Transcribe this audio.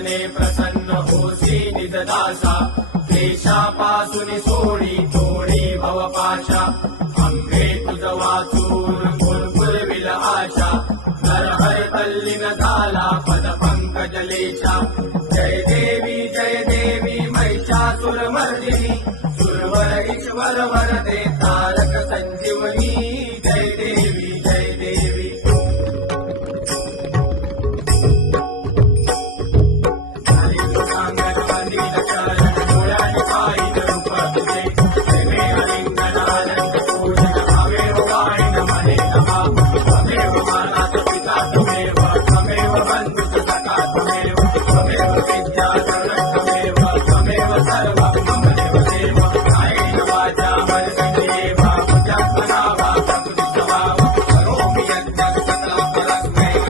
दर्शने प्रसन्न होसी निजदासा क्लेशापासून सोडी तोडी भवपाशा अंगे तुझ वाचून फुलफुलविल आशा नरहर तल्लीन झाला पद पंकजलेशा जय देवी महिषासुरमर्दिनी सुरवर ईश्वर वरदे तारक संजीवनी